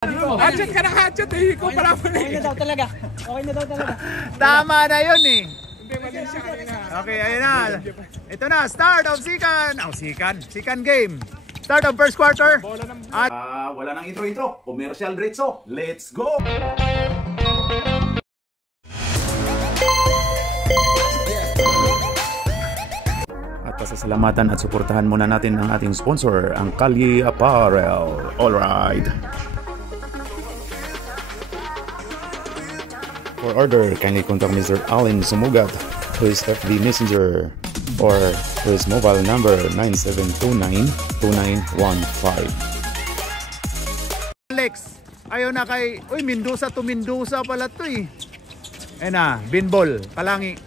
Hatchet ka ng hatchet eh. Ikaw pala pala eh. Okay na daw talaga. Okay na daw talaga. Tama na yun eh. Hindi, mali siya kanina. Okay, ayun na. Ito na, start of second game. Start of first quarter. At wala nang intro-intro. Commercial diretso. Let's go! At pasasalamatan at suportahan muna natin ang ating sponsor, ang Kalye Apparel. Alright. For order, kindly contact Mr. Allen Sumugat, who is FB Messenger, or his mobile number 9729-2915. Alex, ayaw na kay... Uy, Mendoza to Mendoza pala to eh. Ayun na, Binbol, Kalangi.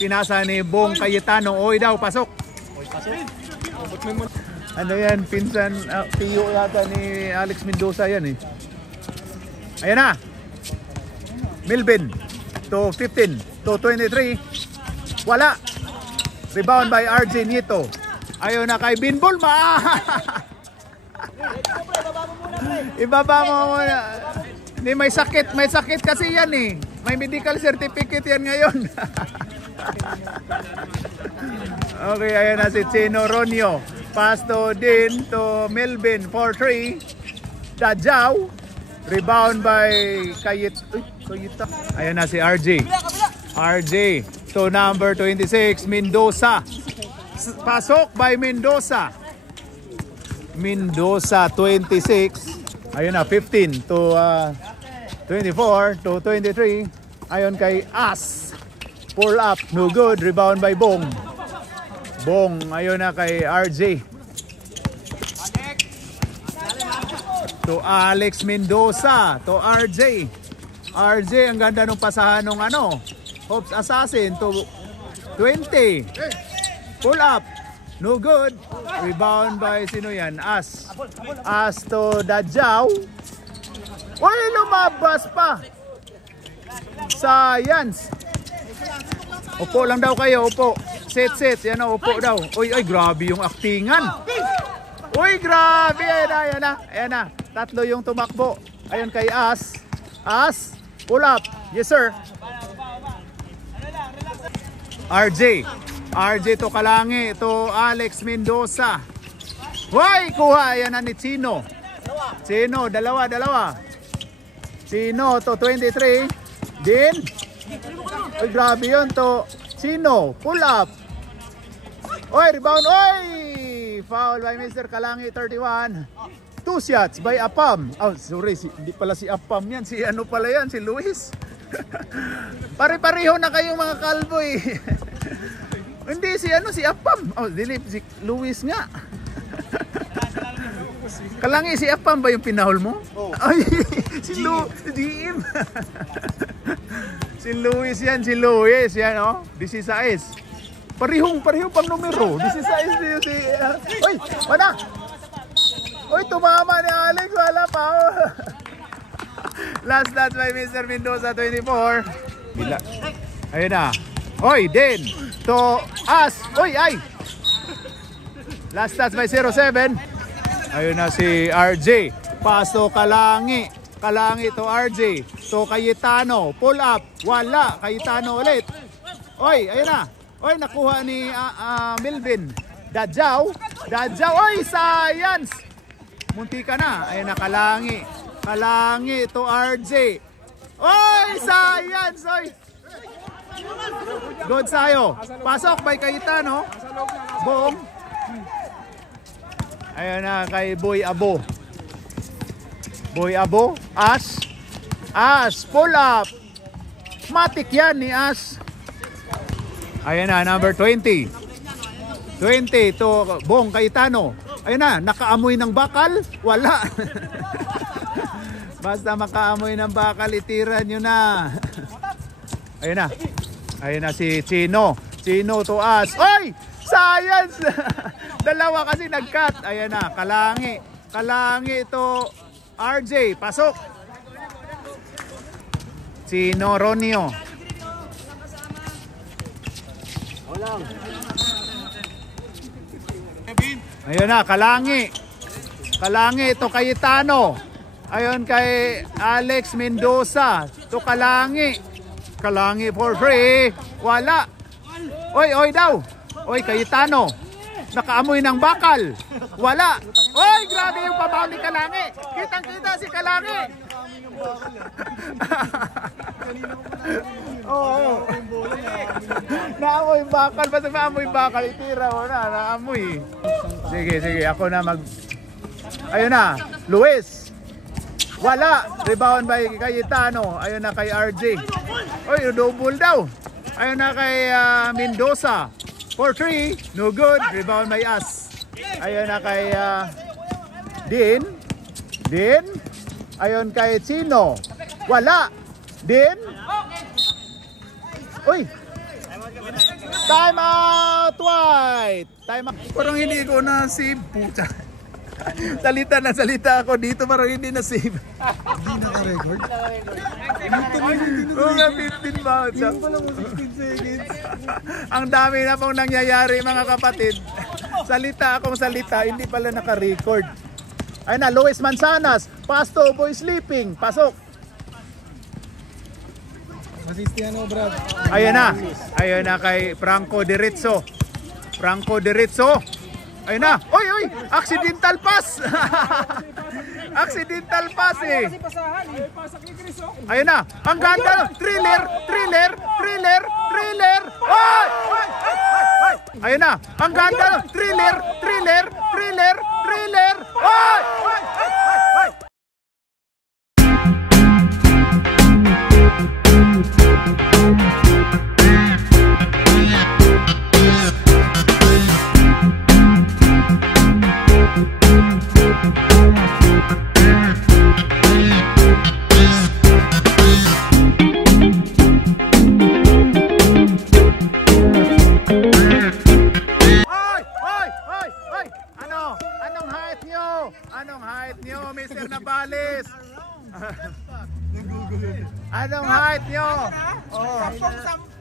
Pinasa ni Bong Cayetano. Oy daw, pasok. Oy, pasok. Ano yan, pinsan, piyo yata ni Alex Mendoza yan eh. Ayan na. Milvin to 15 to 23. Wala. Rebound by RJ Nieto. Ayaw na kay Binbol. Ibaba mo muna. Hindi, may sakit kasi yan eh. May medical certificate yan ngayon. Okay, ayan na si Chino Ronio. Pass to Din to Melvin for 3. Dajaw. Rebound by Kayita. Ayan na si RJ. RJ to number 26, Mendoza. Pasok by Mendoza. Mendoza 26. Ayun na, 15 to 24 to 23. Ayon kay As. Pull up, no good. Rebound by Bong. Bong, ayun na kay RJ. To Alex Mendoza, to RJ. RJ, ang ganda nung pasahan nung ano, Hopes Assassin to 20. Pull up, no good. Rebound by sino yan? As. As to Dajaw. Uy, lumabas pa. Science. Upo lang daw kayo, upo. Set. Yan o, upo daw. Uy, grabe yung aktingan. Uy, grabe. Ayan na. Tatlo yung tumakbo. Ayun kay As. As, pull up. Yes, sir. RJ to Kalangi. To Alex Mendoza. Hoy, kuha. Ayan na ni Chino. Chino, dalawa. Chino to 23. Din. Uy, grabe yun to Chino. Pull up. Oy, rebound. Oy! Foul by Mr. Kalangi, 31. 2 shots by Apam. Oh, sorry, hindi pala si Apam yan. Si ano pala yan? Si Luis. Pare-pareho na kayong mga kalbo eh. Hindi, si Apam. Oh, dilip, si Luis nga. Kalangi, si Apam ba yung pinahol mo? Oh. Ay, si GM. Si Luis yan, yan oh. 16. Parehong pang numero. 16 si Uy, wala. Uy, tumama ni Alex, wala pa. Last shot by Mr. Mendoza, 24. Bila. Ayun na. Uy, Din to As. Uy, ay. Last shot by 07. Ayun na si RJ. Pass to Kalangi. Kalangi to RJ. To Cayetano. Pull up. Wala. Cayetano ulit. Uy, ayun na. Uy, nakuha ni Melvin. Dajaw. Uy, science. Munti ka na. Ayun na, Kalangi. Kalangi to RJ. Uy, science. Uy. Good sayo. Pasok by Cayetano. Bong. Ayun na kay Boy Abo. As. Pull up. Matik yan ni As. Ayun na, number 20. 20 to Bong Cayetano. Ayun na, nakaamoy ng bakal? Wala. Basta makaamoy ng bakal, itira nyo na. Ayun na si Chino. Chino to As. Oy! Science! Dalawa kasi nag-cut. Ayun na, Kalangi to RJ. Pasok. Chino Ronio. Ayun na, Kalangi to Cayetano. Ayon kay Alex Mendoza. To Kalangi. Kalangi for free. Wala. Oy daw. Oy, Cayetano. Nakaamoy ng bakal. Wala. Oy, grabe yung pabaw ni Kalangi. Kitang-kita si Kalangi. Oo. Naamoy bakal. Basta maamoy bakal. Itira mo na. Naamoy. Sige. Ako na mag... Ayun na. Luis. Wala. Rebound by Cayetano. Ayun na kay RJ. Oy, double daw. Ayun na kay Mendoza. 4-3. No good. Rebound by As. Ayun na kay Din. Ayun kay Chino. Wala. Din. Uy. Time out, White. Time out. Parang hindi ko na save, puta. Salita ako dito, parang hindi na save. Hindi naka-record. Oo nga, 15 bounce. Yung pala mo 16 seconds. Ang dami na pong nangyayari, mga kapatid. Salita akong salita, hindi pala naka-record. Ayun na, Luis Manzanas. Pass to Boy Sleeping. Pasok. Masistihan mo, Brad. Ayun na kay Franco Diretso. Ayun na. Oy, accidental pass. Accidental pass eh. Ayun na. Ang ganda. Thriller. Oy! Ayun na. Ang ganda. Thriller. Oy! Oy! Anong height nyo, Mr. Nabales? Anong height nyo?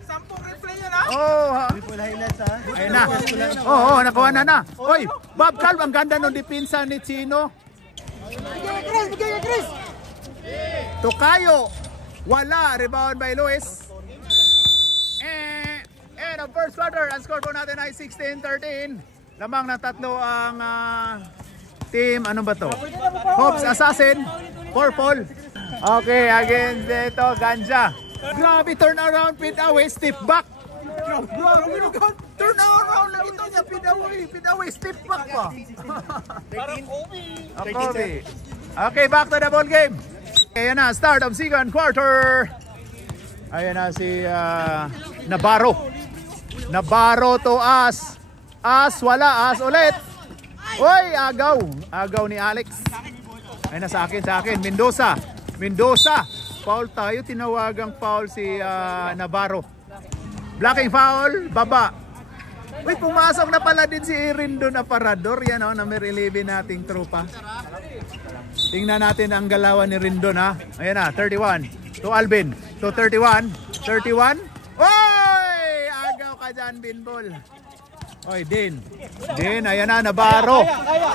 Sampung replay yun, ha? Triple highlights, ha? Ayun na. Nakuha na. Oy, Bob Calv, ang ganda ng depensa ni Chino. Chris! Tokayo. Wala. Rebound by Luis. And ang first quarter, ang score po natin ay 16-13. Lamang na tatlo ang team. Ano ba to? Hobbs Assassin. Purple. Okay, again dito, Ganja. Grabe, turn around, pit away, step back. Turn around lang ito niya, pit away, step back pa. Okay. Okay, back to the ball game. Ayan na, start of second quarter. Ayan na si Navarro to As. Wala, As ulit. Uy, agaw ni Alex. Ayan na sa akin. Mendoza. Foul tayo, tinawagang foul si Navarro. Blocking foul, baba. Uy, pumasok na pala din si Rindon Aparador. Yan na may 11 nating tropa. Tingnan natin ang galawan ni Rindon, ha. Ayan na, 31. To Alvin. To 31. Oy! Agaw ka dyan, Binbol. Oy, Din, ayan na, Navarro.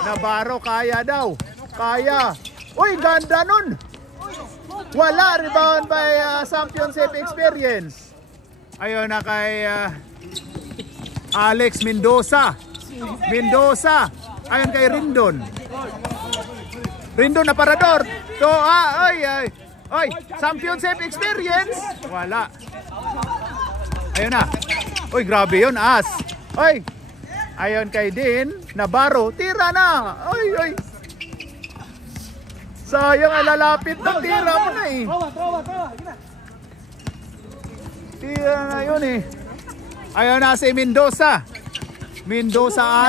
Navarro, kaya daw. Kaya. Uy, ganda nun. Wala, rebound by championship experience. Ayun na kay Alex Mendoza. Ayun kay Rindon Aparador. So, oy, championship experience. Wala. Ayun na. Uy, grabe yun, As. Oy. Ayun kay Din Navarro. Tira na. Oy. Sayang, lalapit na. Tira mo na eh. Trawa. Tira na yun eh. Ayun na si Mendoza,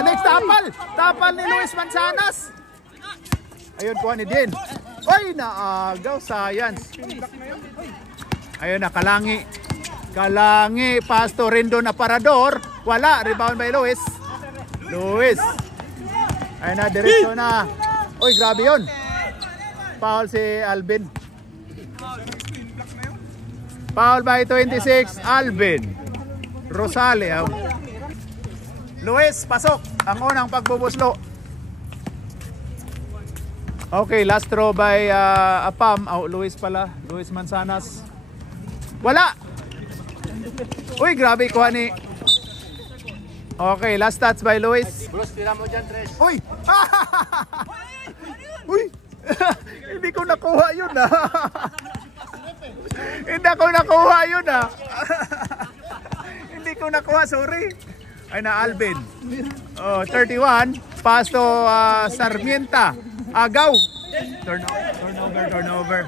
Alex. Tapal ni Luis Manzanas. Ayun, kuha ni Din. Oy, naagaw. Science. Ayun na, Kalangi. Pass to Rindon Aparador. Wala. Rebound by Luis. Ayun na, diretso na. Oy, grabe yun. Foul si Alvin. Foul by 26, Alvin Rosales. Luis, pasok. Ang unang pagbubuslo. Okay, last throw by Apam. Oh, Luis pala. Luis Manzanas. Wala! Uy, grabe kuha ni... Okay, last touch by Luis. Bros, tira mo dyan, Tres. Uy! Uy! Hindi ko nakuha yun Hindi ko nakuha yun Hindi ko nakuha, sorry. Ay na, Alvin. Oh, 31. Pass to Sarmienta. Agaw. Turnover.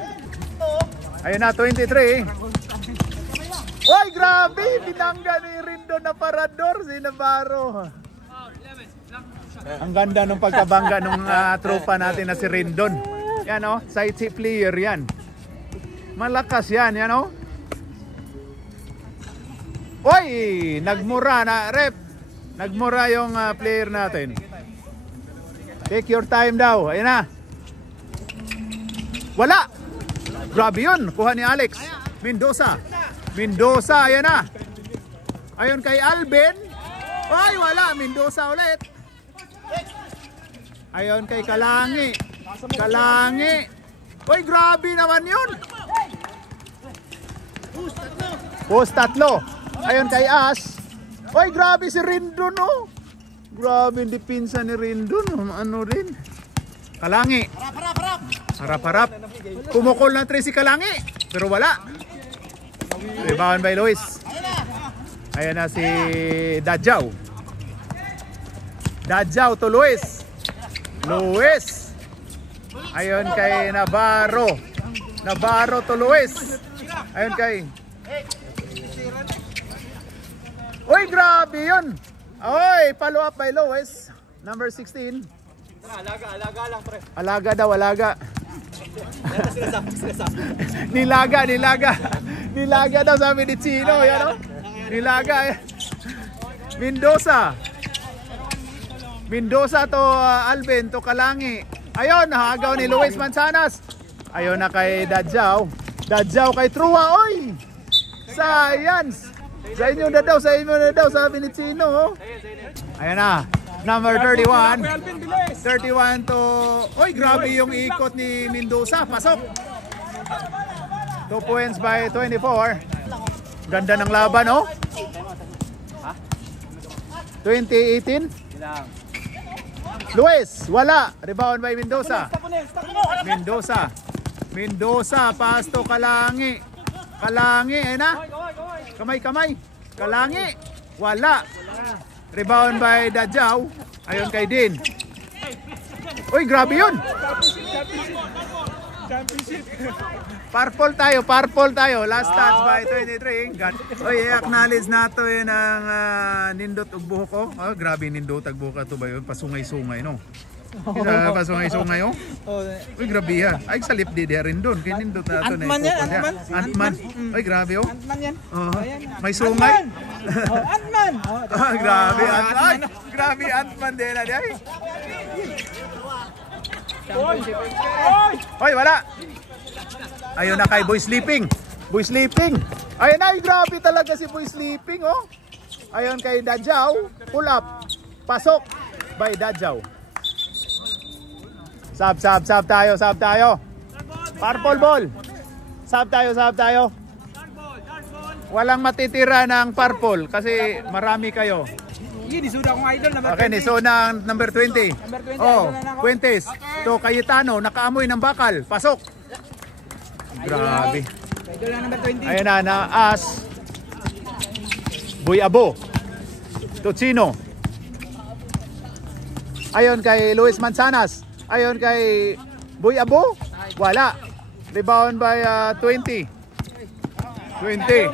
Ayun na, 23. Uy, grabe! Binangga ni Rindon na parador si Navarro. Ang ganda ng pagkabangga ng tropa natin na si Rindon. Yan o, side seat player yan. Malakas yan, yan o. Uy, nagmura na, rep. Nagmura yung player natin. Take your time daw. Ayun na. Wala. Grabe yun. Kuha ni Alex. Mendoza. Ayan na. Ayun kay Alvin. Ay, wala. Mendoza ulit. Ayun kay Kalangi. Uy, grabe naman yun. Post tatlo. Ayun kay As. Uy, grabe si Rindon, oh. Grabe yung dipinsa ni Rindon. Ano rin? Kalangi. Harap. Kumukol na 3 si Kalangi. Pero wala. Rebound by Luis. Ayan na si Dadjaw. Dadjaw to Luis. Ayun kay Navarro. To Luis. Ayun kay... Uy, grabe yun. Oy, follow up by Luis. Number 16. Alaga lang, pre. Alaga daw, alaga. Nilaga daw sabi ni Chino. Yan, oh. Nilaga. Mendoza to Alvin, to Kalangi. Ayun, nahagaw ni Luis Manzanas. Ayun na kay Dadjaw kay Trua. Oy! Science! Sa inyo na daw, sabi ni Chino. Oh. Ayun na. Number 31. 31 to... Oy, grabe yung ikot ni Mendoza. Pasok. 2 points by 24. Ganda ng laban, oh. 2018. Luis, wala. Rebound by Mendoza. Mendoza, pass to Kalangi. Ayun na. Kamay. Kalangi. Wala. Rebound by Dadjaw. Ayun kay Din. Uy, grabe yun. Purple tayo. Last touch by 23. Uy, i-acknowledge nato yun ang nindot ug buhok ko. Oh, grabe nindot ug buhok to ba yun? Pasungay-sungay, no? Pasungay-sungay, oh. Uy, grabe yan. Ay, salip di rin doon. Kaya nindot nato na Antman. Uy, grabe, oh. Antman yan. May sungay. Antman. Grabe, Antman. Grabe, Antman din na di. Hoy, wala. Ayun na kay Boy Sleeping. Ayun na, grabe talaga si Boy Sleeping, oh. Ayun kay Dadjaw. Pull up. Pasok by Dadjaw. Sab tayo. Purple ball. Sab tayo. Walang matitira ng purple kasi marami kayo. Nisuda kong idol. Okay, nisuda ang number 20. Oh, Fuentes. To Cayetano, nakaamoy ng bakal. Pasok. Grabe. Ayun na, As. Boy Abo. To Chino. Ayun kay Luis Manzanas. Ayun kay Boy Abo. Wala. Rebound by 20. 20.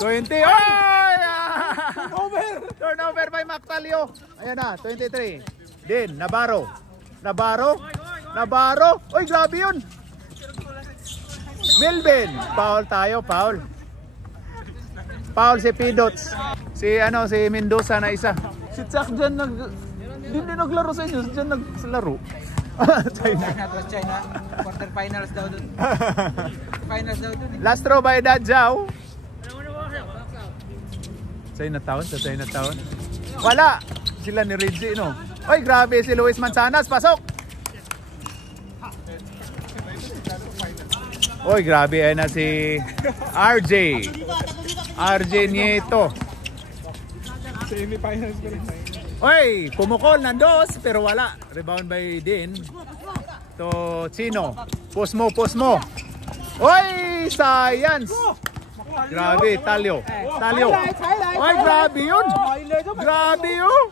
Oy! Turnover by Mactalio. Ayan na, 23. Din, Navarro. Oy, grabe yun. Melvin. Foul tayo. Foul si Pidots. Si Mendoza na isa. Si Chuck dyan hindi naglaro sa inyo. Dyan naglaro. China. Quarterfinals daw dun. Last throw by Dadjaw. Sa Chinatown. Wala. Sila ni Reggie, no? Oy, grabe si Luis Manzanas. Pasok. Oy, grabe. Ayan na si RJ. RJ Nieto. Semi-finals ko rin. Oy, pumukol ng dos pero wala. Rebound by Din. To Chino. Post mo. Oy, science. Grabe, Talyo. Oy, grabe yun. Grabe yun.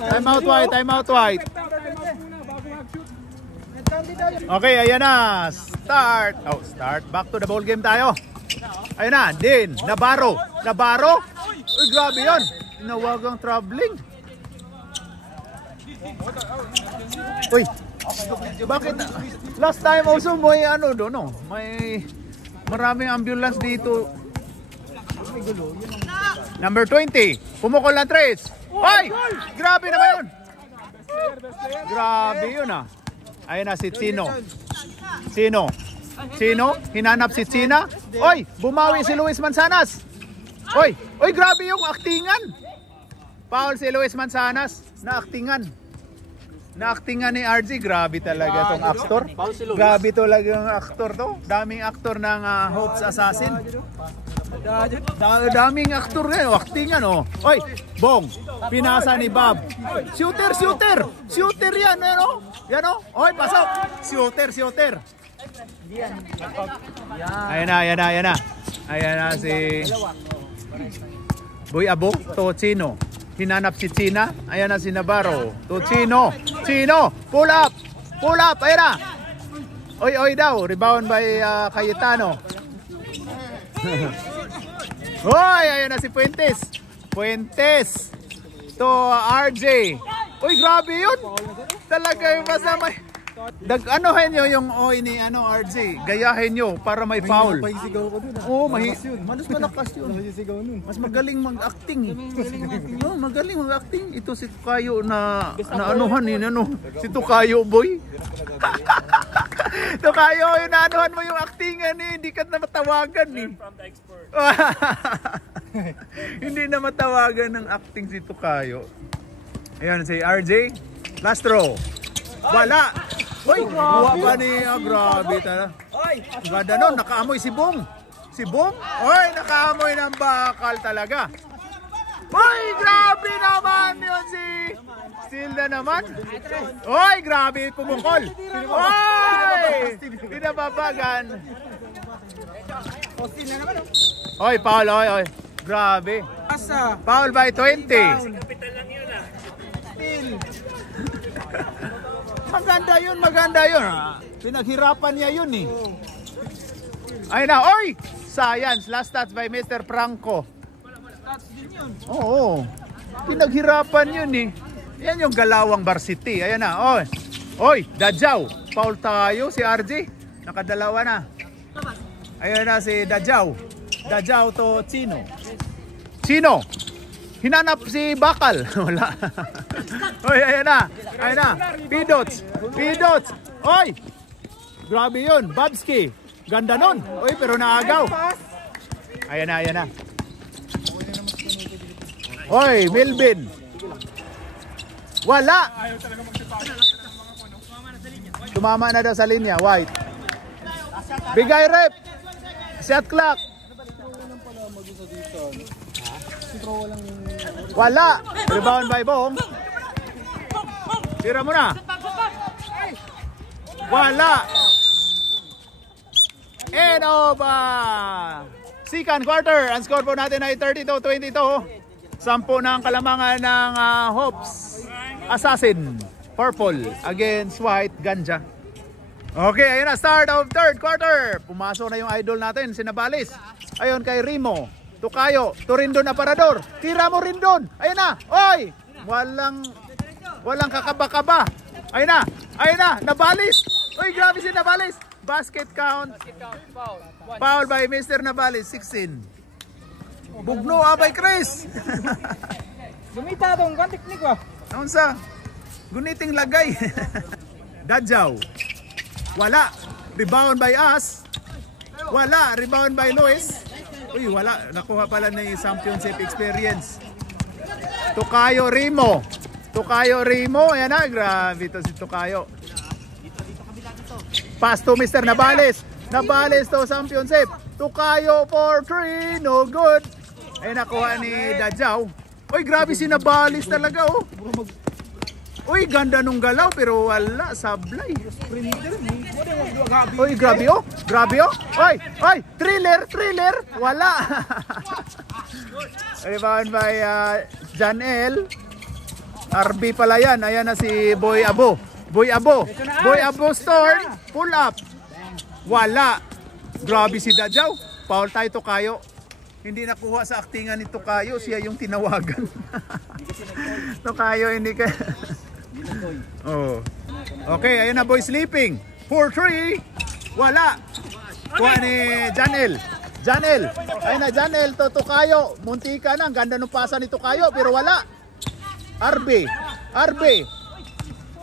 Time out White. Okay, ayan na. Start. Back to the ball game tayo. Ayan na, Din, Navarro. Uy, grabe yun. Nawagang traveling. Uy, bakit? Last time also may ano doon, no? May maraming ambulance dito. Number 20, pumukol ng tres. Uy, grabe naman yun. Grabe yun ah. Ayan na si Chino. Hinanap si China. Oy, bumawi si Luis Manzanas. Oy, grabe yung aktingan. Foul si Luis Manzanas. Naaktingan ni RG. Grabe talaga tong actor. Grabe talaga ang actor to. Daming actor ng Hopes Assassin. Daming actor ngayon. Aktingan oh. Oy, Bong. Pinasa ni Bob. Shooter yan. Yan o. Oy, pasok. Shooter. Ayan na. Ayan na si Boy Abo to Chino. Hinanap si China. Ayan na si Navarro to Chino. Pull up. Ayan na. Oy daw. Rebound by Cayetano. Oy, ayan na si Fuentes to RJ. Uy, grabe yun. Talaga yung masama. Anohin nyo yung oy ni RJ. Gayahin nyo para may foul. Oo, mas malakas yun. Mas magaling mag-acting. Magaling mag-acting. Ito si Tukayo na anuhan eh. Si Tukayo boy. Tukayo, yung naanuhan mo yung actingan eh. Hindi ka na matawagan eh. Hindi na matawagan ng acting si Tukayo. Ayan si RJ. Last throw. Wala. Uy, buwa pa niya. Grabe talaga. Ganda nun, nakaamoy si Bong. Uy, nakaamoy ng bakal talaga. Uy, grabe naman yun si Silda naman. Uy, grabe pumukol. Uy, pinababagan. Uy, foul, oy. Grabe. Foul by 20. Maganda yun. Pinaghirapan niya yun eh. Ayun na, oy! Science, last touch by Mr. Franco. Oo. Pinaghirapan yun eh. Yan yung galawang varsity. Ayan na, oy, Dajaw. Foul tayo si RJ. Nakadalawa na. Ayun na si Dajaw to Chino. Hinanap si Bakal. Wala. Oy, ayan na. Pidots. Oy! Grabe yun. Babski. Ganda nun. Oy, pero naagaw. Ayan na. Oy, Melvin. Wala. Tumama na daw sa linya. White. Bigay rep. Shot clock. Wala. Rebound by Bong. Tira mo na. Wala. And over. Second quarter. Ang score po natin ay 32-22. 10 na ang kalamangan ng Hopes Assassin. Purple against White Ganja. Okay, ayun na. Start of third quarter. Pumasok na yung idol natin, si Navales. Ayun kay Rimo. Tukayo, to Rindon Aparador. Tira mo Rindon. Ayun na. Oy! Walang kakaba-kaba. Ayun na. Navales. Oy, grabe si Navales. Basket count. Foul by Mr. Navales, 16. Bugno by Chris. Gumita tong teknik ba? Noon sa guniting lagay. Dajaw. Wala. Rebound by us. Wala. Rebound by Luis. Uy, wala. Nakuha pala na yung championship experience. Tokayo Rimo. Tokayo Rimo. Ayan na. Grabe to si Tokayo. Pass to Mr. Nabales. Nabales to championship. Tokayo for 3. No good. Ay nakuha ni Dadjaw. Uy, grabe si Nabales talaga oh. Uy, ganda nung galaw pero wala, sablay. Uy, grabe oh. Grabe oh. Uy, thriller. Wala. Rebound by Janel. RB pala yan. Ayan na si Boy Abo. Boy Abo Storm. Pull up. Wala. Grabe si Dadjaw. Foul tayo Tokayo. Hindi nakuha sa aktingan ni Tokayo. Siya yung tinawagan. Tokayo hindi ka... Oh. Okay, ayun na boy sleeping. 4-3. Wala. Kuha ni Janel. Ayun na Janel to Tokayo. Muntika na. Ang ganda ng pasa ni Tokayo pero wala. RB.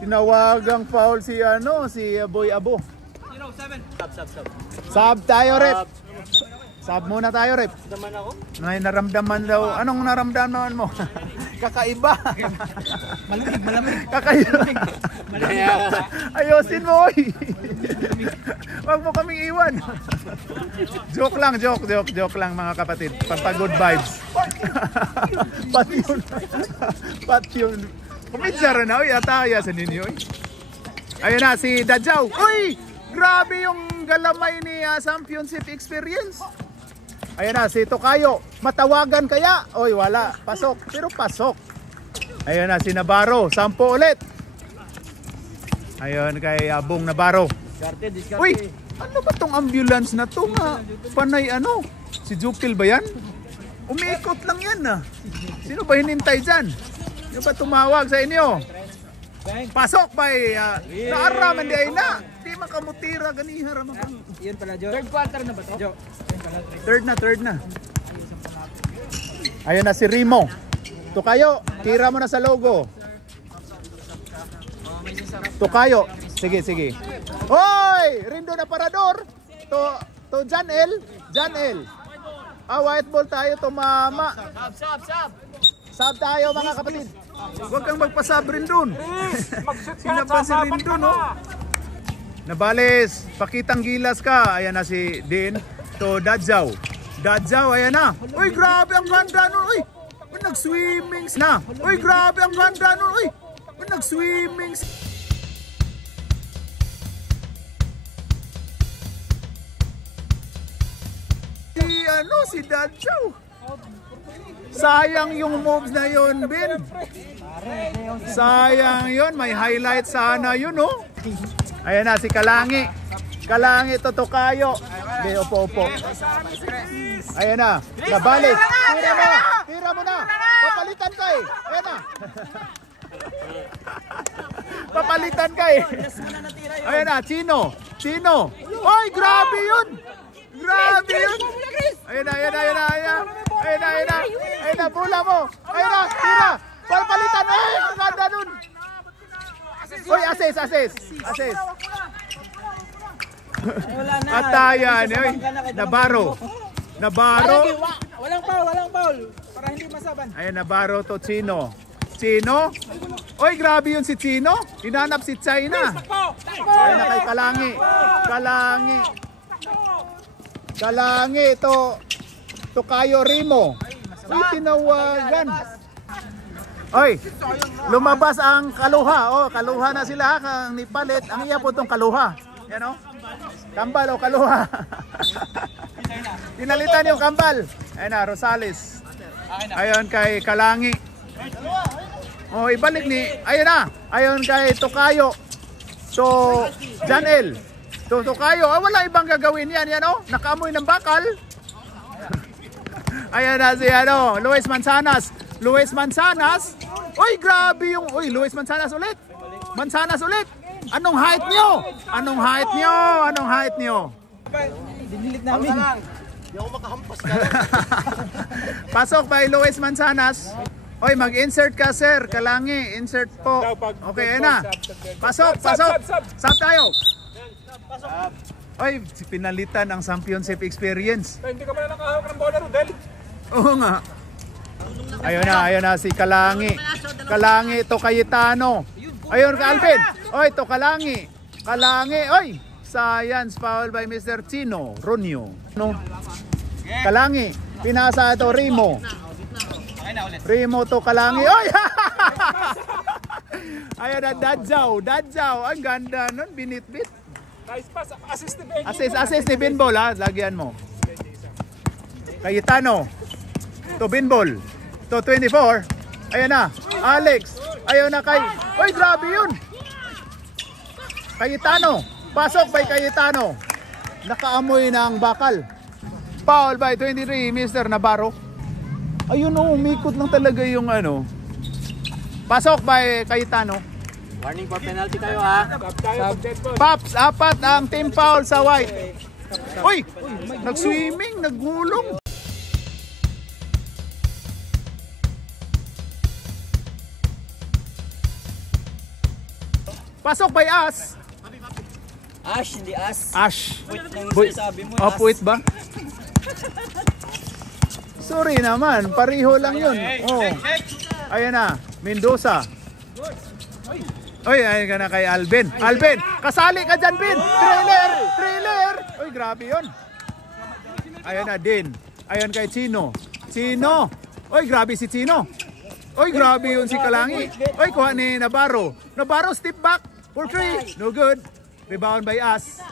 Tinawagang foul si Boy Abo. Sub tayo rep. Sub muna tayo rep. May naramdaman daw. Anong naramdaman mo? Kakaiba. Malamig. Kakaiba. Ayosin mo oy. Wag mo kaming iwan. Joke lang mga kapatid. Pampagod vibes. Pat yun. Kuminsara na oy, ataya sa ninyo oy. Ayun na si Dadjaw. Uy! Grabe yung galamay ni championship experience. Ayun na si Tokayo. Matawagan kaya? Oy, wala. Pasok. Pero pasok. Ayun na si Navarro. 10 ulit. Ayun kay Abong Navarro. Uy! Ano ba tong ambulance na to? Panay ano? Si Jupil ba yan? Umiikot lang yan ah. Sino ba hinintay dyan? Sino ba tumawag sa inyo? Pasok ba naaraman di ay na. Di makamutira ganihara. Yan pala, Jo. Third quarter na ba to? Jo. Third na. Ayun na si Rimo. Tokayo, tira mo na sa logo. Tokayo. Sige. Hoy! Rindo na parador. To Janel. White ball tayo tumama. Sab tayo mga kapatid. Huwag kang magpasab rin dun. Sinapansin rin dun no? Nabales, pakitang gilas ka. Ayan na si Din. To Dadjaw, ayan na. Uy, grabe ang ganda nun. Uy, nag-swimming na. Uy, grabe ang ganda nun. Uy, nag-swimming. Si Dadjaw. Sayang yung moves na yun, Ben. Sayang yun. May highlight sana yun, no? Ayan na si Kalangi. To Tokayo. Okay, opo. Ayan na. Nabalik. Tira mo na. Papalitan ka eh. Ayan na. Papalitan ka eh. Ayan na. Chino. Oy, grabe yun. Ayan na. Pula mo. Ayan na. Tira. Papalitan. Ay, ang ganda nun. Oy, assess. Atayan, oy. Navarro. Walang foul. Para hindi masaban. Ayan, Navarro to Chino. Oy, grabe yun si Chino. Hinanap si China. Ayan na kay Kalangi to Tokayo Rimo. Uy, tinawagan. Oy, lumabas ang Kaluha. Oh, Kaluha na sila kang nipalit. Ang iya po tong Kaluha. Yan oh. Kambal o Kaluha. Pinalitan yung Kambal. Ayun na, Rosales. Ayun kay Kalangi. Oh, ibalik ni. Ayun na. Ayun kay Tokayo. So, Janel. So, Tokayo. Wala ibang gagawin yan. Yan oh. Nakaamoy ng bakal. Ayun na si Luis Manzanas. Uy, grabe yung... Uy, Luis Manzanas ulit. Anong height nyo? Dinilit namin. Hindi ako makahampas ka. Pasok by Luis Manzanas. Oy, mag-insert ka sir. Kalangi, insert po. Okay, ayun na. Pasok. Sub tayo. Ay, pinalitan ang championship experience. Hindi ka pala nakahawak ng bola, Rodel. Oo nga. Ayun na si Kalangi. Kalangi to Cayetano. Ayun ka Alvin. Oy, to Kalangi. Kalangi, oy. Science foul by Mr. Chino Ronio. No. Kalangi. Pinasa ito Rimo. Rimo to Kalangi. Oy! Ayun na Dadjaw. Ang ganda nun, binitbit. Nice pass. Assist ni Ben. Assist ni Binbol ha, lagyan mo. Cayetano. To Binbol. To 24. Ayan na. Alex. Ayun na kay. Oy, grabe yun. Cayetano. Pasok by Cayetano. Nakaamoy ng bakal. Foul by 23, Mr. Navarro. Ayun o, umikot lang talaga yung ano. Pasok by Cayetano. Warning for penalty tayo ha. Pops, 4 ang team foul sa white. Uy, nag-swimming, naggulong. Pasok by As. Ash, hindi as. Ash. Wait lang Boy, sabi mo. puwit ba? Sorry naman, pariho lang yun. Oh. Ayan na, Mendoza. Oy, ayun ka na kay Alvin. Alvin, kasali ka dyan, Vin. Trailer. Oy, grabe yun. Ayan na, Din. Ayan kay Chino. Oy, grabe si Chino. Oy, grabe yun si Kalangi. Oy, kuha ni Navarro. Navarro, step back for 3. No good. Rebound by As.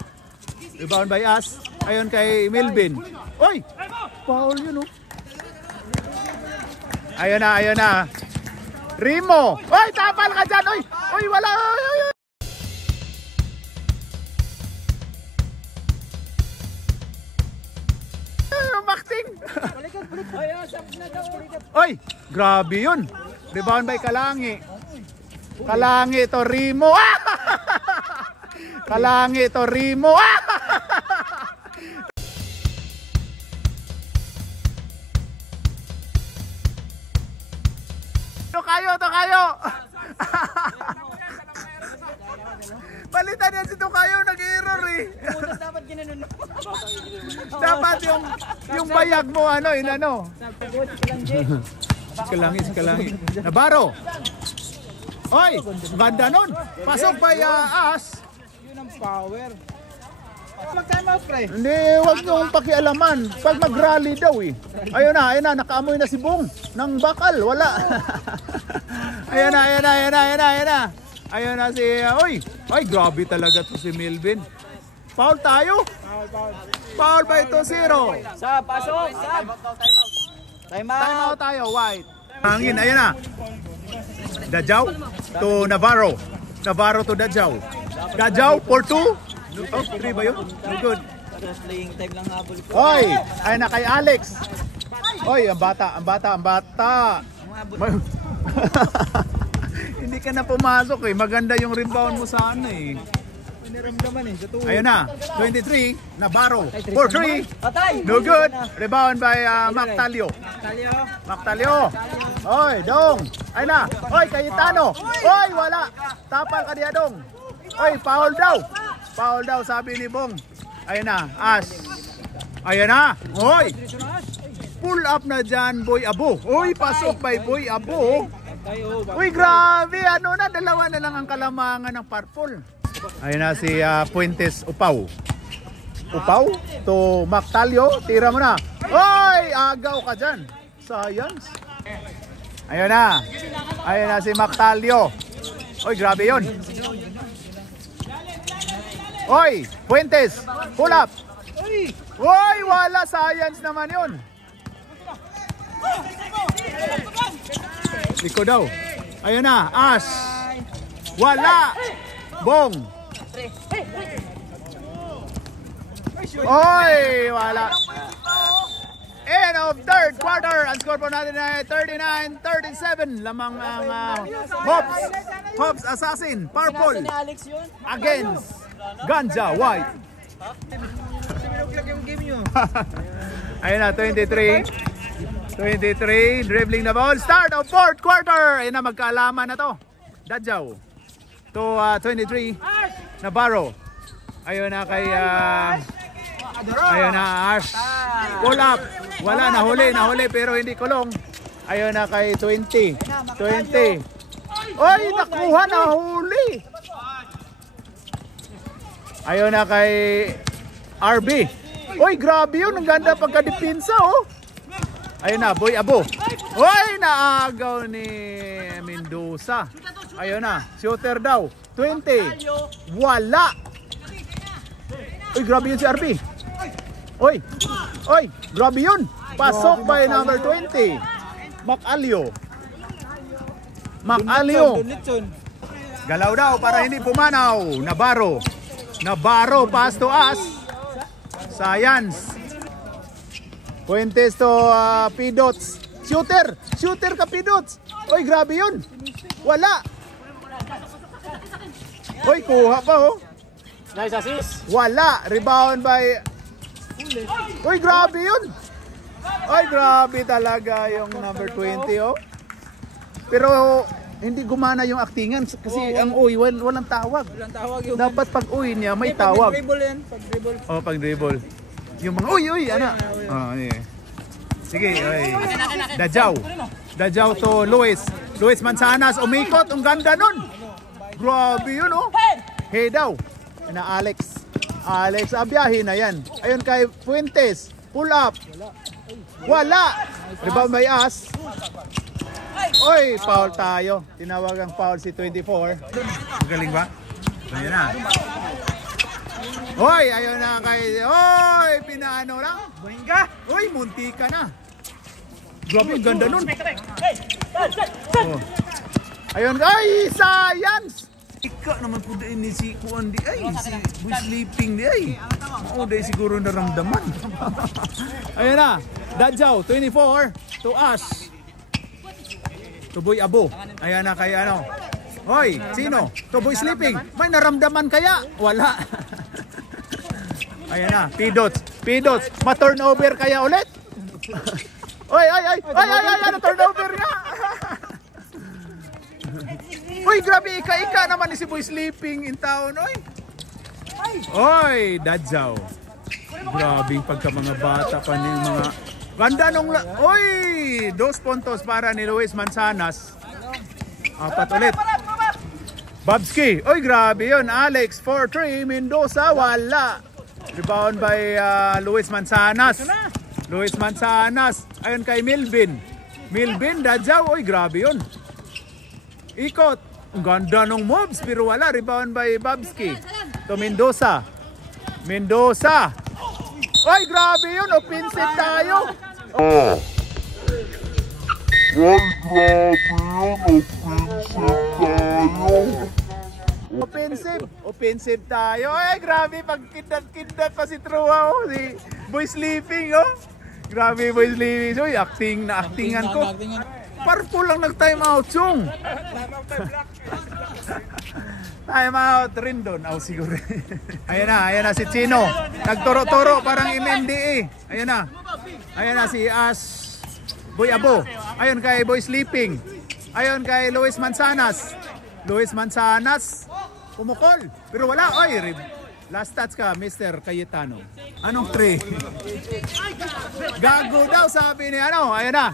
Ayon kay Melvin. Oy! Foul yun oh. Ayun na. Rimo! Oy! Tapal ka dyan! Oy! Wala! Oy! Makting! Oy! Grabe yun! Rebound by Kalangi. Kalangi to Rimo. Kalangi to Rimo. To kayo. Palitan yan si Tukayo, nag-error eh. Dapat ginanon. Dapat yung bayag mo inano. Kalangi. Navarro. Oy, ganda nun. Pasok by As. Yun ang power. Mag-time out, pre. Hindi, wag niyong pakialaman. Pag mag-rally daw eh. Ayun na, nakaamoy na si Bong ng bakal, wala. Ayun na. Ayun na si, oy, grabe talaga to si Melvin. Foul tayo. Foul by 2-0. Sab, pasok. Sab. Time out. Tayo, white. Hangin, ayun na. Dadjaw to Navarro. Navarro to Dadjaw. Dadjaw for 2. Oh, 3 ba yun? Good. Playing time lang habol ko. Oy, ayun na kay Alex. Oy, ang bata. Hindi ka na pumasok eh. Maganda yung rebound mo sana eh. Piniramdaman eh. Ayun na, 23, Navarro. 4-3. Atay! No good. Rebound by Mactalio. Oy, Dong. Ayun na. Oy, Cayetano. Oy, wala. Tapal ka diya, Dong. Oy, foul daw, sabi ni Bong. Ayun na, Ash. Ayun na. Oy. Pull up na dyan, Boy Abo. Oy, pasok by Boy Abo. Uy, grabe. Dalawa na lang ang kalamangan ng purple. Ayun na si Puentes Upaw to Mactalio. Tira mo na. Oy, agaw ka dyan. Science. Ayun na si Mactalio. Oy, grabe yun. Oy, Puentes, pull up. Oy, wala. Science naman yun. Iko daw. Ayun na, Ash. Wala. Bong. Oy, wala. End of third quarter. Ang score po natin ay 39-37. Lamang ang Hobbs Assassin, Purple against Ganja White. Ayun na, 23, dribbling na ball. Start of fourth quarter. Ayun na, magkaalaman na to. Dadjaw to 23, Navarro. Ayun na kay ayun na Ash. Pull up. Wala, nahuli pero hindi kulong. Ayun na kay 20. Oy, nakuha, nahuli. Ayun na kay RB. Oy, grabe yun. Ang ganda pagka-depensa, oh. Ayun na, Boy Abo. Oy, naagaw ni Mendoza. Ayun na, shooter daw. 20. Wala. Oy, grabe yun si RB. Oy, grabe yun. Pasok by number 20. Macalio. Galaw daw para hindi pumanaw. Navarro pass to us. Science. Puentes to Pidots. Shooter ka Pidots. Oy, grabe yun. Wala. Oy, kuha pa oh. Nice assist. Wala. Rebound by... Uy, grabe yun. Ay, grabe talaga yung number 20, oh. Pero hindi gumana yung actingan kasi ang uy, walang tawag. Walang tawag yung... Dapat pag uy niya, may tawag. Pag dribble yan. Pag dribble. Oh, pag dribble. Yung mga uy, ano? Oh, yeah. Sige, oy. Dajaw to Luis. Luis Manzanas, umikot. Ang ganda nun. Grabe yun, oh. Hey daw. Na Alex Abiyahe na yan. Ayun kay Fuentes. Pull up. Wala. Rebound by us. Oy, foul tayo. Tinawag ang foul si 24. Magaling ba? Ayun na. Oy, ayun na kay... Oy, pinaano lang. Oy, munti ka na. Grabe, ganda nun. Oh. Ayun, ay, science! Ika naman po din ni si Kuan di ay, si Boy Sleeping di ay. Oo, dahil siguro naramdaman. Ayun na, Dajaw, 24 to Ash. To Boy Abo. Ayan na kay ano. Hoy, sino? To Boy Sleeping. May naramdaman kaya? Wala. Ayan na, Pidots. Ma-turnover kaya ulit? Oy, na-turnover nga. Uy, grabe, ika naman ni si Boy Sleeping in town, oy. Oy, Dajaw. Grabe pagka mga bata pa ni mga... Ganda nung... Oy, 2 puntos para ni Luis Manzanas. 4 ulit. Babski. Oy, grabe yun. Alex, 4-3. Mendoza, wala. Rebound by Luis Manzanas. Ayun kay Milvin, Dajaw. Oy, grabe yun. Ikot. Ang ganda ng moves pero wala. Rebound by Babski. To Mendoza. Ay, grabe yun. Offensive tayo. Offensive tayo. Ay, grabe. Pag kindat pa si Trua. Oh. Si Boy Sleeping. Oh. Grabe, Boy Sleeping. So, actingan ko. Parpo lang nag-time out, Chung. Time out rin doon. Siguro. Ayan na si Chino. Nagturo-turo parang MMDA. Ayan na si Ash. Boy Abo. Ayun kay Boy Sleeping. Ayun kay Luis Manzanas. Pumukol. Pero wala. Oy, last touch ka, Mr. Cayetano. Anong 3? Gago daw sabi ni ano. Ayun na.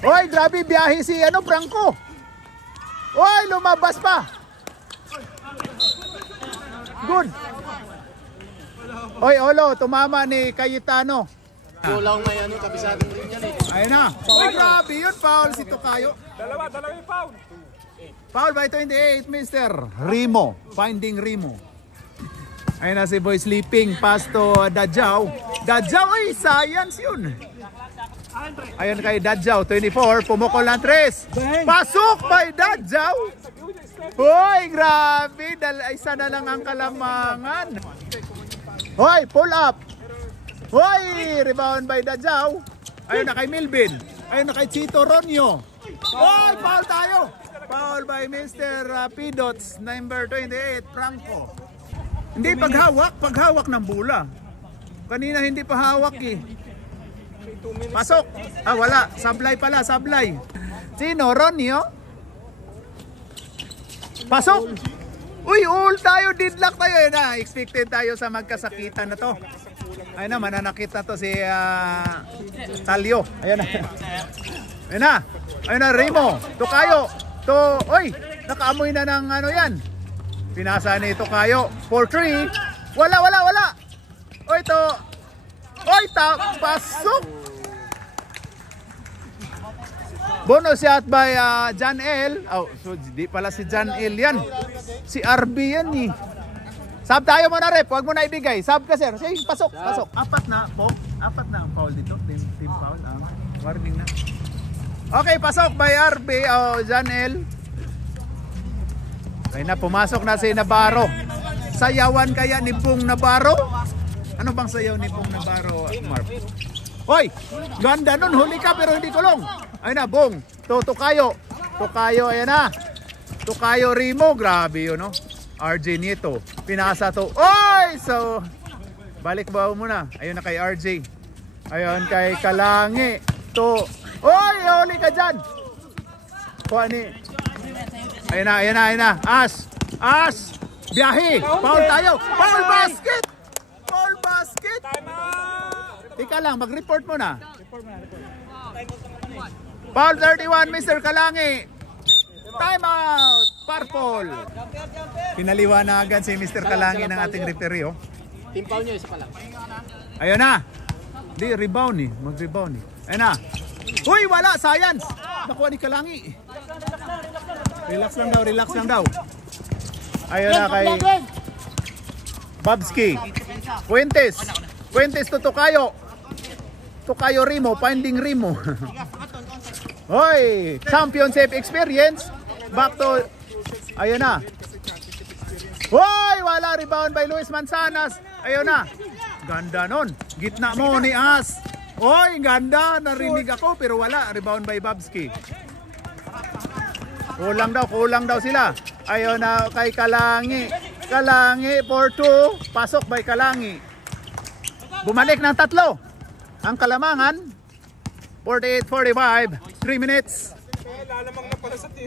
Oy, grabe biyahe si Franco. Oy, lumabas pa. Good. Oy, Olo, tumama ni Cayetano. Kulang na yan yung kabisado rin yan eh. Ayun na. Oy, grabe yun. Foul si Tokayo. Dalawa yung foul. Foul by 28, Mr. Rimo. Finding Rimo. Ayun na si Boy Sleeping. Pass to Dajaw. Oy, science yun. Ayun kay Dajaw, 24. Pumukol ng 3. Pasok by Dajaw. Hoy, grabe. Isa na lang ang kalamangan. Hoy, pull up. Hoy, rebound by Dajaw. Ayun na kay Milvin. Ayun na kay Chito Ronyo. Hoy, foul tayo. Foul by Mr. Pidots, number 28, Franco. Hindi paghawak ng bola. Kanina hindi pa hawak eh. Pasok. Wala. Sablay pala, sablay. Sino? Ronyo? Pasok. Uy, all tayo, deadlock tayo. Ayun na, expected tayo sa magkasakitan na to. Ayun na, mananakit na to si Talyo. Ayun na. Ayun na. Ayun na, Remo. Tokayo. Oy, nakaamoy na ng ano yan. Pinasa ni Tokayo. 4-3. Wala. Oy, Oy, pasok. Bonus shot by John L. Oh, so di pala si John L yan. Si RB yan eh. Sub tayo muna, rep. Huwag mo na ibigay. Sub ka, sir. Sige, pasok. Apat na ang foul dito. Team foul. Warning na. Okay, pasok by RB. Oh, John L. Okay na, pumasok na si Navarro. Sayawan kaya ni Bong Navarro? Ano bang sayaw ni Bong Navarro, Marv? Hoy! Ganda nun, huli ka pero hindi kulong. Ayun na, Bong. Tokayo, ayan na. Tokayo Remo, grabe yun, no? RJ Nieto, pinasa to. Oy! So, balik ba muna? Ayun na kay RJ. Ayun kay Kalangi. Oy! Huli ka dyan! Kuha ni. Ayun na. As! Biyahe! Foul tayo! Foul basket! Ika lang, mag-report mo na. Foul 31, Mr. Kalangi. Time out! Purple. Pinaliwanagan si Mr. Kalangi ng ating referee. Oh. Team foul nyo, isa pa lang. Ayun na. Di, rebound eh. Mag-rebound eh. Ayun na. Uy, wala! Science! Nakuha ni Kalangi. Relax lang daw. Ayun na kay Babski. Fuentes to Tokayo. Tokayo Remo, finding Remo. Hoy, championship experience. Back to, ayun na. Hoy, wala, rebound by Luis Manzanas. Ayun na. Ganda nun. Gitna mo ni As. Hoy, ganda. Narinig ako pero wala. Rebound by Babski. Kulang daw sila. Ayun na kay Kalangi. Kalangi 4-2. Pasok by Kalangi. Bumalik ng 3. Ang Kalamangan 48-45, 3 minutes. Lalamang na pala sa team.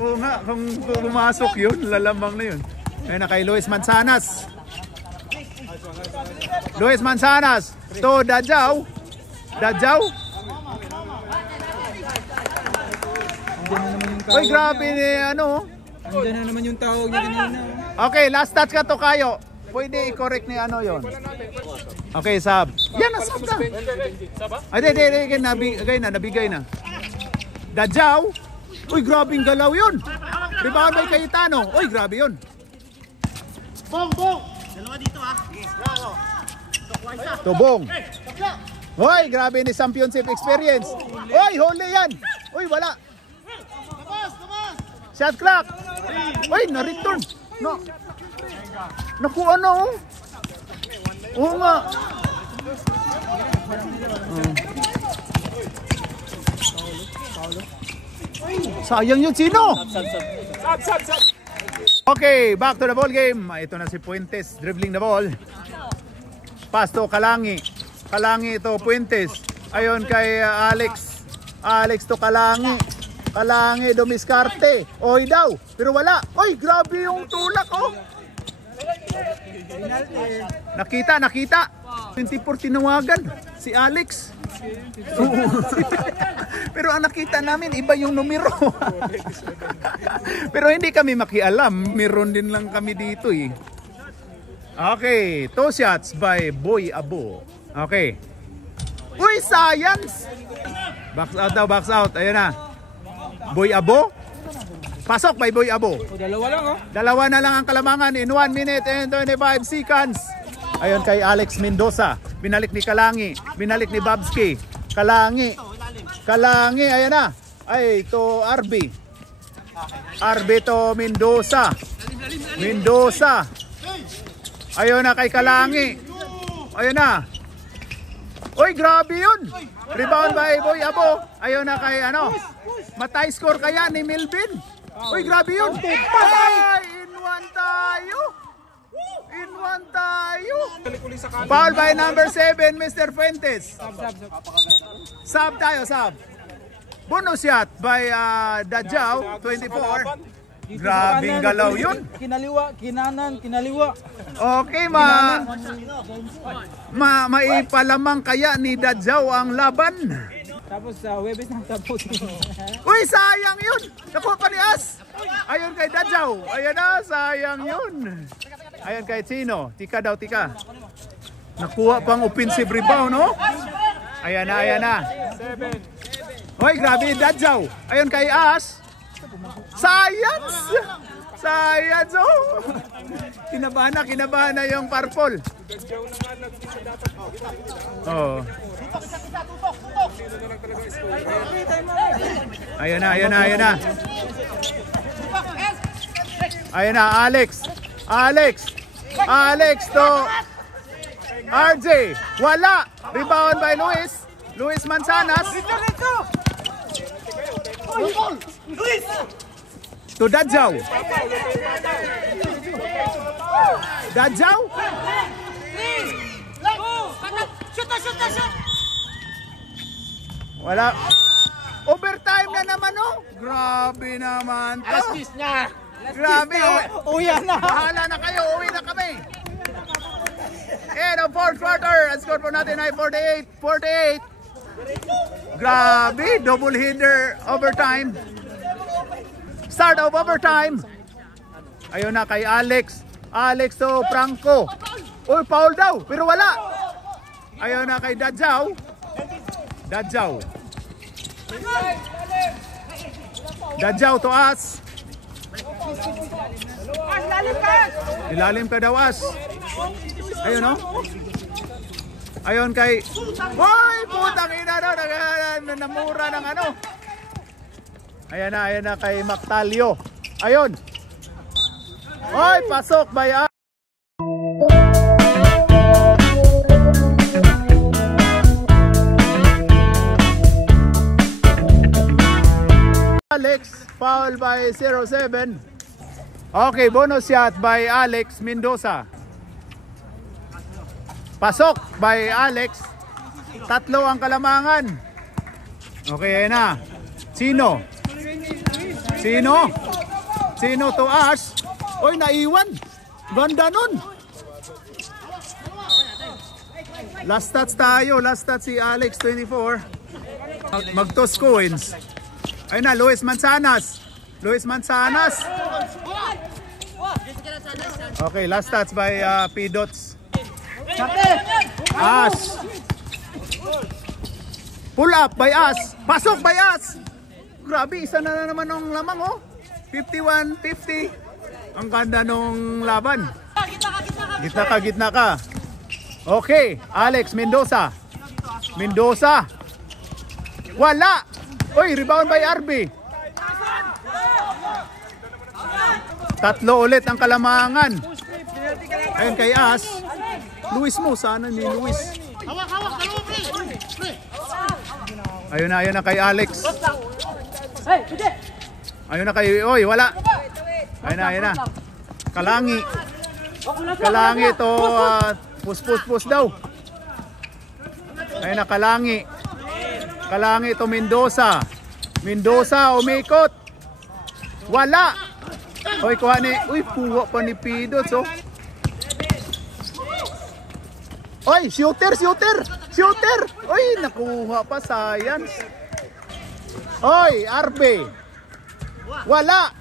Oo nga, kung pumasok yun, lalamang na yun. Ayun na kay Luis Manzanas. To Dajaw. Uy, grabe ni ano. Andiyan na naman yung tawag niya kanina. Okay, last touch ka Tokayo. Pwede i-correct ni ano yon. Okay, sub. Yan na, sub na. Ay, nabigay na. Dajaw. Uy, grabing galaw yun. Rebound by Cayetano. Uy, grabe yun. Bong! Dalawa dito To Bong. Uy, grabe ni championship experience. Uy, huli yan. Uy, wala. Shot clock. Uy, na-return. No. Naku, ano? Oo nga. Sayang yun, sino? Sab. Okay, back to the ball game. Ito na si Fuentes, dribbling the ball. Pass to Kalangi. Kalangi ito, Fuentes. Ayon kay Alex. Alex to Kalangi. Kalangi, dumiskarte. Oy daw, pero wala. Oy, grabe yung tulak, oh. Nakita. 24 tinawagan si Alex. Pero ang nakita namin, iba yung numero. Pero hindi kami makialam. Meron din lang kami dito eh. Okay, 2 shots by Boy Abo. Okay. Uy, science! Box out. Ayun na. Boy Abo. Pasok by Boy Abo. Dalawa lang, oh. Dalawa na lang ang Kalamangan in 1 minute and 25 seconds. Ayon kay Alex Mendoza. Binalik ni Kalangi. Binalik ni Babski. Kalangi, ayan na. Ay, to RB. RB to Mendoza. Ayun na kay Kalangi. Ayun na. Uy, grabe yun. Rebound by Boy Abo. Ayun na kay ano. Matay score kaya ni Melvin. Uy, grabe yun. Ay, in one tayo. Foul by number 7, Mr. Fuentes. Sub tayo. Bonus shot by Dajaw, 24. Grabing galaw yun. Kinaliwa, kinanan, kinaliwa. Okay, maipalamang kaya ni Dadjaw ang laban. Tapos sa Webes nang tapos. Uy, sayang yun. Nakuha pa ni As. Ayun kay Dadjaw. Ayan na, sayang yun. Ayun kay Chino. Tika daw, tika. Nakuha pang offensive rebound, no? Ayan na, ayan na. Uy, grabe, Dadjaw. Ayun kay As. Science! Science, oh! Kinabahan na yung purple. Oh. Ayan na, ayan na, ayan na. Ayan na, Alex. Alex to RJ. Wala. Rebound by Luis Manzanas. To Dadjaw. Dadjaw? Wala. Overtime na naman, oh. Grabe naman to. Alas niya. Grabe, oh. Uya na. Bahala na kayo, uwi na kami. And the fourth quarter, ang score po natin ay 48. Grabe, double hitter overtime. Start of overtime. Ayun na kay Alex. Alex to Franco. Uy, foul daw, pero wala. Ayun na kay Dadjaw. Dadjaw to As. Ilalim ka daw, As. Ayun, no? Ayun kay... Hoy! Putang ina daw! Namura ng ano. Ayan na kay Mactalio. Ayun. Hoy! Pasok by Alex. Foul by 07. Okay, bonus shot by Alex Mendoza. Pasok by Alex. Tatlo ang kalamangan. Okay, ayan na. Sino to Ash. Oy, naiwan. Ganda nun. Last stats tayo. Last stats si Alex 24. Magtos coins. Ayun na, Luis Manzanas. Okay, last stats by P-Dots. As. Pull up by As. Pasok by As. Grabe, isa na naman ng lamang, oh. 51-50. Ang ganda nung laban. Gitna ka. Okay, Alex Mendoza. Wala. Oy, rebound by RB. Tatlo ulit ang kalamangan. Ayun kay As. Luis mo, sana ni Luis. Hawak, dalawa pre. Ayun na kay Alex. Ayun na kay, oy, wala. Ayun na. Kalangi to, pus daw. Ayun na, Kalangi to Mendoza, umikot. Wala. Oy, kuha ni, puwa pa ni Pidots, oh. Oy, shooter. Oy, nakuha pa, science. Oy, RB. Wala.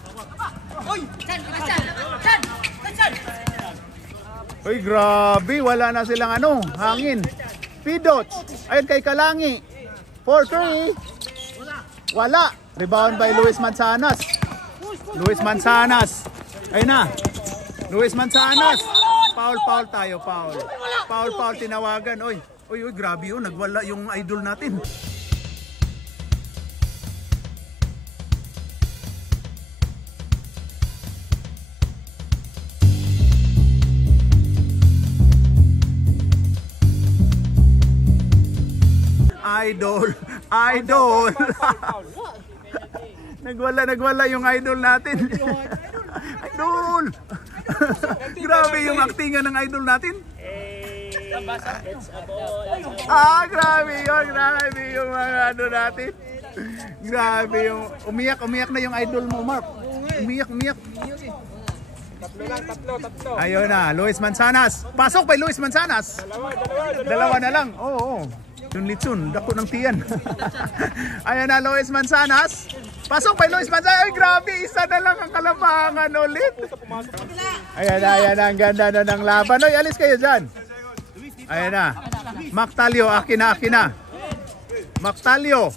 Oy, grabe, wala na silang hangin. Pidots. Ayun kay Kalangi. 4-3. Wala. Rebound by Luis Manzanas. Ayun na. Luis Manzanas. Foul tayo. Foul tinawagan. Oy, grabe yun. Nagwala yung idol natin. Idol. Nagwala yung idol natin. Idol. Grabe yung actingan ng idol natin. Grabe yung mga natin. Grabe yung umiyak na yung idol mo, Mark. umiyak. Tatlo. Ayun na, Luis Manzanas. Pasok kay Luis Manzanas. Dalawa na lang. Oo. Yung litsun, dako ng tiyan. Ayun na, Luis Manzanas. Pasok kay Luis Manzanas. Ay, grabe, isa na lang ang kalamangan ulit. Ayan na, ang ganda na ng laban. Oy, alis kayo dyan. Ayan na. Mactalio, akin na. Mactalio.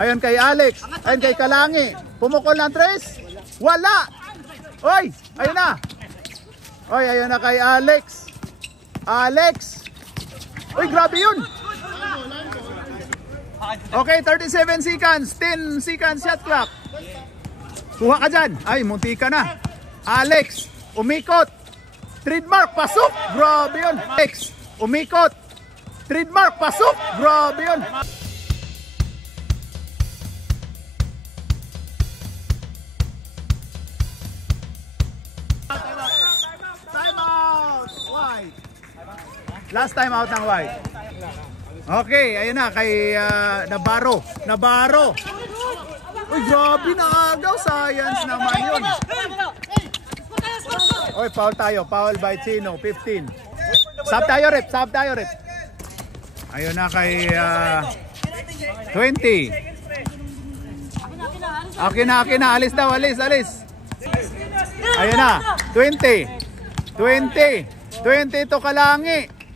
Ayun kay Alex. Ayun kay Kalangi. Pumukol ng tres. Wala. Oy, ayun na. Oy, ayun na kay Alex. Uy, grabe yun. Okay, 37 seconds. 10 seconds shot clock. Kuha ka dyan. Ay, munti ka na. Alex, umikot. Trademark, pasok. Grabe yun. Alex, umikot. Trademark, pasok. Grabe yun. Time out. White. Last time out ng White. Okay, ayun na kay Navarro. Uy, grabe na agaw. Science naman yun. Oy, foul tayo. Foul by Chino, 15. Sub tayo, rep. Ayun na kay 20. Akin na. Alis daw. Ayun na. 20 to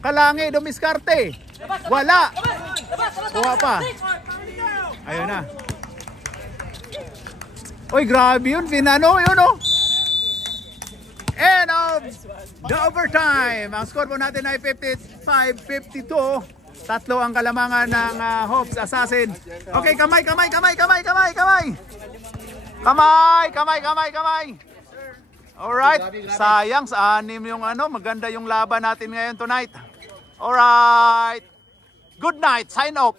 Kalangi, dumiskarte. Wala. Kuha pa. Ayun na. Uy, grabe yun. Pinano yun, oh. End of the overtime. Ang score po natin ay 55-52. Tatlo ang kalamangan ng Hopes Assassin. Okay, kamay. Alright, sayang sa 6 yung maganda yung laban natin ngayon tonight. Alright, good night, sign off.